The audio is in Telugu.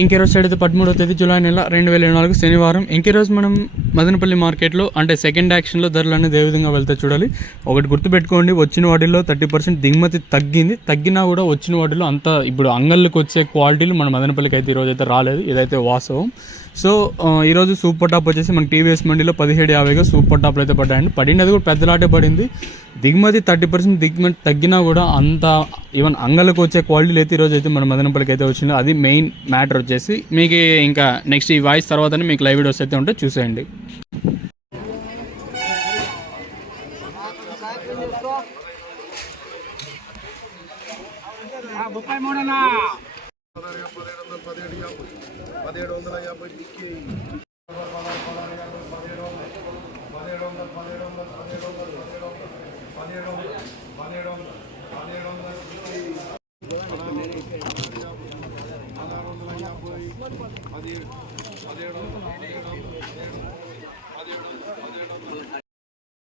ఇంకే రోజు సైడ్ అయితే 13వ తేదీ జూలై నెల 2024 శనివారం. ఇంకే రోజు మనం మదనపల్లి మార్కెట్లో అంటే సెకండ్ యాక్షన్లో ధరలు అనేది ఏ విధంగా వెళ్తే చూడాలి. ఒకటి గుర్తుపెట్టుకోండి, వచ్చిన వాటిల్లో 30% దిగుమతి తగ్గినా కూడా వచ్చిన వాటిలో అంత ఇప్పుడు అంగళ్ళకి వచ్చే క్వాలిటీలు మన మదనపల్లికి అయితే ఈరోజు అయితే రాలేదు, ఇదైతే వాస్తవం. సో ఈరోజు సూపర్ టాప్ వచ్చేసి మన టీవీఎస్ మండీలో 17.50గా సూపర్ టాప్లో అయితే పడ్డాయండి. పడినది కూడా పెద్ద లాటే పడింది. దిగుమతి 30% దిగుమతి తగ్గినా కూడా అంత ఈవెన్ అంగళ్ళకు వచ్చే క్వాలిటీలు అయితే ఈరోజు అయితే మన మదనపల్లికి అయితే వచ్చింది. అది మెయిన్ మ్యాటర్ వచ్చేసి. మీకు ఇంకా నెక్స్ట్ ఈ వాయిస్ తర్వాతనే మీకు లైవ్ వీడియోస్ అయితే ఉంటే చూసేయండి.